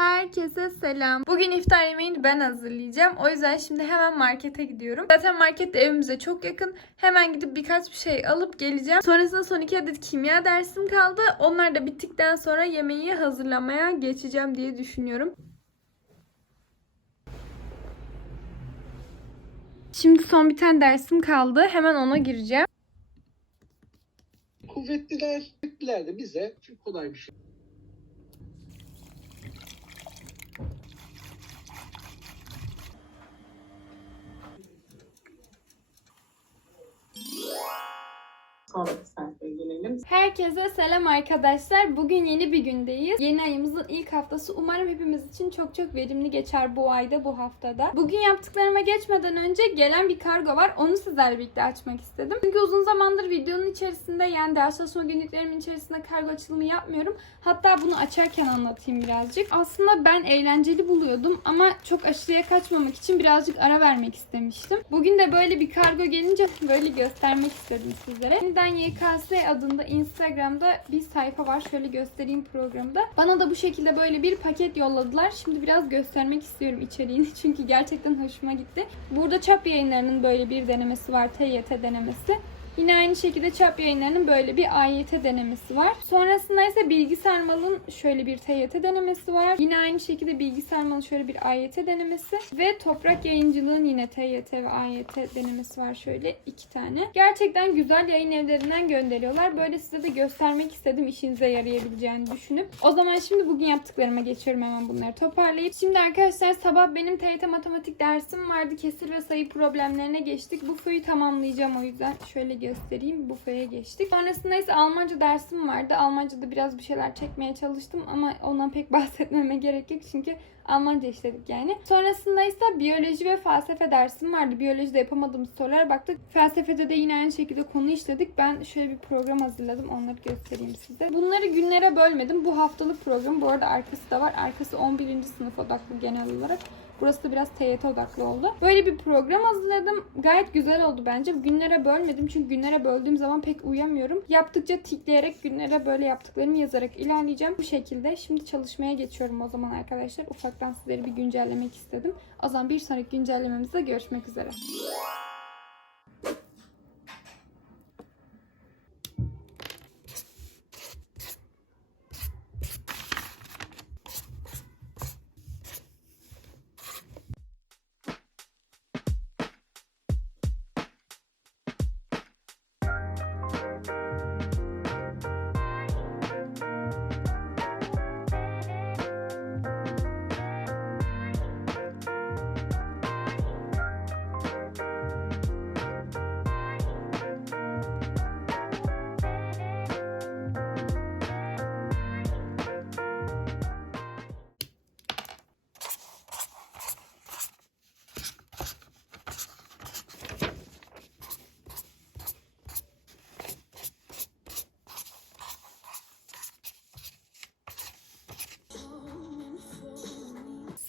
Herkese selam. Bugün iftar yemeğini ben hazırlayacağım. O yüzden şimdi hemen markete gidiyorum. Zaten market de evimize çok yakın. Hemen gidip birkaç bir şey alıp geleceğim. Sonrasında son iki adet kimya dersim kaldı. Onlar da bittikten sonra yemeği hazırlamaya geçeceğim diye düşünüyorum. Şimdi son bir tane dersim kaldı. Hemen ona gireceğim. Kuvvetliler, kuvvetliler de bize çok kolay bir şey. Sonraki sayfaya gelelim. Herkese selam arkadaşlar. Bugün yeni bir gündeyiz. Yeni ayımızın ilk haftası. Umarım hepimiz için çok çok verimli geçer bu ayda, bu haftada. Bugün yaptıklarıma geçmeden önce gelen bir kargo var. Onu sizlerle birlikte açmak istedim. Çünkü uzun zamandır videonun içerisinde yani ders çalışma günlüklerimin içerisinde kargo açılımı yapmıyorum. Hatta bunu açarken anlatayım birazcık. Aslında ben eğlenceli buluyordum ama çok aşırıya kaçmamak için birazcık ara vermek istemiştim. Bugün de böyle bir kargo gelince böyle göstermek istedim sizlere. Yeniden YKS adında Instagram'da bir sayfa var. Şöyle göstereyim programda. Bana da bu şekilde böyle bir paket yolladılar. Şimdi biraz göstermek istiyorum içeriğini. Çünkü gerçekten hoşuma gitti. Burada çap yayınlarının böyle bir denemesi var. TYT denemesi. Yine aynı şekilde çap yayınlarının böyle bir AYT denemesi var. Sonrasında ise bilgisayar malın şöyle bir TYT denemesi var. Yine aynı şekilde bilgisayar malın şöyle bir AYT denemesi. Ve toprak yayıncılığın yine TYT ve AYT denemesi var şöyle iki tane. Gerçekten güzel yayın evlerinden gönderiyorlar. Böyle size de göstermek istedim işinize yarayabileceğini düşünüp. O zaman şimdi bugün yaptıklarıma geçiyorum hemen bunları toparlayıp. Şimdi arkadaşlar sabah benim TYT matematik dersim vardı. Kesir ve sayı problemlerine geçtik. Bu föyü tamamlayacağım o yüzden. Şöyle göstereyim. Bu föye geçtik. Sonrasında ise Almanca dersim vardı. Almanca'da biraz bir şeyler çekmeye çalıştım ama ondan pek bahsetmeme gerek yok çünkü Almanca işledik yani. Sonrasında ise biyoloji ve felsefe dersim vardı. Biyolojide yapamadığımız sorulara baktık. Felsefede de yine aynı şekilde konu işledik. Ben şöyle bir program hazırladım. Onları göstereyim size. Bunları günlere bölmedim. Bu haftalık program. Bu arada arkası da var. Arkası 11. sınıf odaklı genel olarak. Burası da biraz TYT odaklı oldu. Böyle bir program hazırladım. Gayet güzel oldu bence. Günlere bölmedim çünkü günlere böldüğüm zaman pek uyamıyorum. Yaptıkça tikleyerek günlere böyle yaptıklarımı yazarak ilerleyeceğim. Bu şekilde şimdi çalışmaya geçiyorum o zaman arkadaşlar. Ufaktan sizleri bir güncellemek istedim. O zaman bir sonraki güncellememizde görüşmek üzere.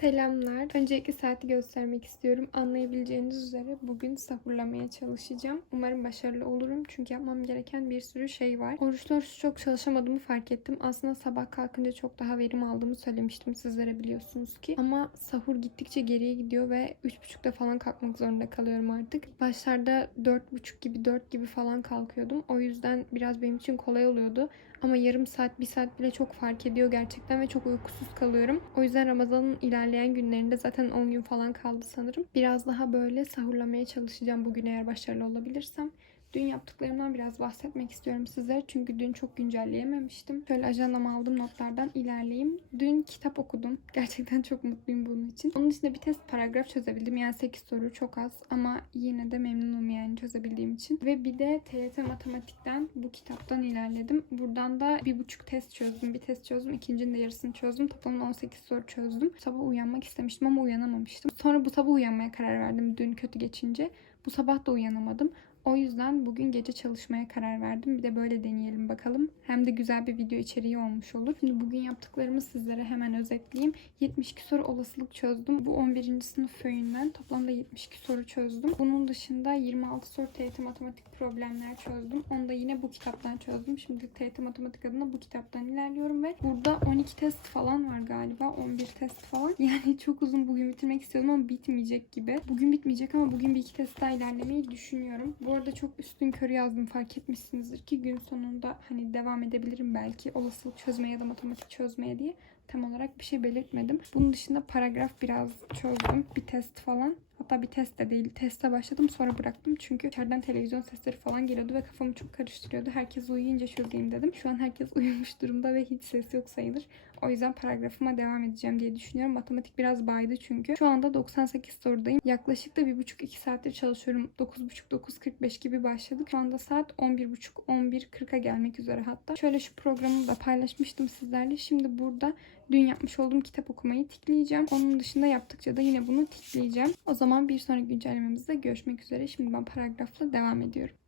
Selamlar. Öncelikle saati göstermek istiyorum. Anlayabileceğiniz üzere bugün sahurlamaya çalışacağım. Umarım başarılı olurum. Çünkü yapmam gereken bir sürü şey var. Oruçlu oruç çok çalışamadığımı fark ettim. Aslında sabah kalkınca çok daha verim aldığımı söylemiştim sizlere biliyorsunuz ki. Ama sahur gittikçe geriye gidiyor ve 3.30'da falan kalkmak zorunda kalıyorum artık. Başlarda 4.30 gibi 4 gibi falan kalkıyordum. O yüzden biraz benim için kolay oluyordu. Ama yarım saat, bir saat bile çok fark ediyor gerçekten ve çok uykusuz kalıyorum. O yüzden Ramazan'ın ilerleyen günlerinde zaten 10 gün falan kaldı sanırım. Biraz daha böyle sahurlamaya çalışacağım bugün eğer başarılı olabilirsem. Dün yaptıklarımdan biraz bahsetmek istiyorum sizlere. Çünkü dün çok güncelleyememiştim. Şöyle ajandamı aldım notlardan ilerleyeyim. Dün kitap okudum. Gerçekten çok mutluyum bunun için. Onun dışında bir test paragraf çözebildim. Yani 8 soru çok az ama yine de memnunum yani çözebildiğim için. Ve bir de TYT matematikten bu kitaptan ilerledim. Buradan da bir buçuk test çözdüm. Bir test çözdüm. İkincinin de yarısını çözdüm. Toplamda 18 soru çözdüm. Sabah uyanmak istemiştim ama uyanamamıştım. Sonra bu sabah uyanmaya karar verdim dün kötü geçince. Bu sabah da uyanamadım. O yüzden bugün gece çalışmaya karar verdim. Bir de böyle deneyelim bakalım. Hem de güzel bir video içeriği olmuş olur. Şimdi bugün yaptıklarımı sizlere hemen özetleyeyim. 72 soru olasılık çözdüm. Bu 11. sınıf föyünden toplamda 72 soru çözdüm. Bunun dışında 26 soru TYT matematik problemler çözdüm. Onu da yine bu kitaptan çözdüm. Şimdi TYT matematik adına bu kitaptan ilerliyorum ve burada 12 test falan var galiba. 11 test falan. Yani çok uzun bugün bitirmek istiyordum ama bitmeyecek gibi. Bugün bitmeyecek ama bugün bir iki test daha ilerlemeyi düşünüyorum. Bu arada çok üstün körü yazdım fark etmişsinizdir ki gün sonunda hani devam edebilirim belki olasılık çözmeye ya da matematik çözmeye diye tam olarak bir şey belirtmedim. Bunun dışında paragraf biraz çözdüm. Bir test falan. Hatta bir test de değil. Teste başladım sonra bıraktım. Çünkü içeriden televizyon sesleri falan geliyordu ve kafamı çok karıştırıyordu. Herkes uyuyunca çözeyim dedim. Şu an herkes uyumuş durumda ve hiç ses yok sayılır. O yüzden paragrafıma devam edeceğim diye düşünüyorum. Matematik biraz baydı çünkü. Şu anda 98 sorudayım. Yaklaşık da 1,5-2 saattir çalışıyorum. 9.30-9.45 gibi başladık. Şu anda saat 11.30-11.40'a gelmek üzere hatta. Şöyle şu programı da paylaşmıştım sizlerle. Şimdi burada dün yapmış olduğum kitap okumayı tikleyeceğim. Onun dışında yaptıkça da yine bunu tikleyeceğim. O zaman bir sonraki güncellememizde görüşmek üzere. Şimdi ben paragrafla devam ediyorum.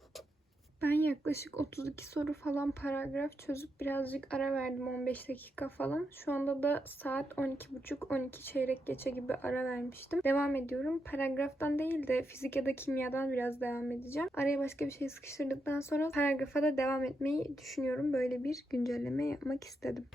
Ben yaklaşık 32 soru falan paragraf çözüp birazcık ara verdim 15 dakika falan. Şu anda da saat 12.30-12 çeyrek geçe gibi ara vermiştim. Devam ediyorum. Paragraftan değil de fizik ya da kimyadan biraz devam edeceğim. Araya başka bir şey sıkıştırdıktan sonra paragrafa da devam etmeyi düşünüyorum. Böyle bir güncelleme yapmak istedim.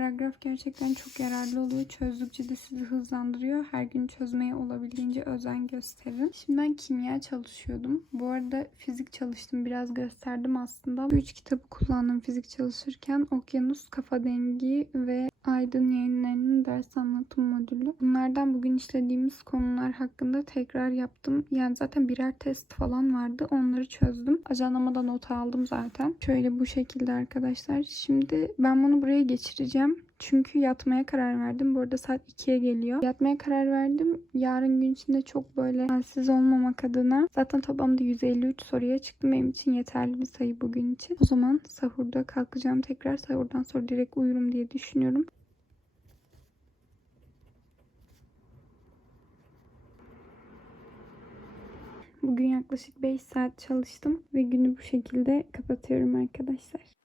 Paragraf gerçekten çok yararlı oluyor. Çözdükçe de sizi hızlandırıyor. Her gün çözmeye olabildiğince özen gösterin. Şimdi ben kimya çalışıyordum. Bu arada fizik çalıştım. Biraz gösterdim aslında. Bu üç kitabı kullandım fizik çalışırken. Okyanus, Kafa Dengi ve Aydın yayınlarının ders anlatım modülü. Bunlardan bugün işlediğimiz konular hakkında tekrar yaptım. Yani zaten birer test falan vardı. Onları çözdüm. Ajandama da not aldım zaten. Şöyle bu şekilde arkadaşlar. Şimdi ben bunu buraya geçireceğim. Çünkü yatmaya karar verdim. Bu arada saat 2'ye geliyor. Yatmaya karar verdim. Yarın gün içinde çok böyle halsiz olmamak adına. Zaten toplamda 153 soruya çıktım. Benim için yeterli bir sayı bugün için. O zaman sahurda kalkacağım tekrar. Sahurdan sonra direkt uyurum diye düşünüyorum. Bugün yaklaşık 5 saat çalıştım ve günü bu şekilde kapatıyorum arkadaşlar.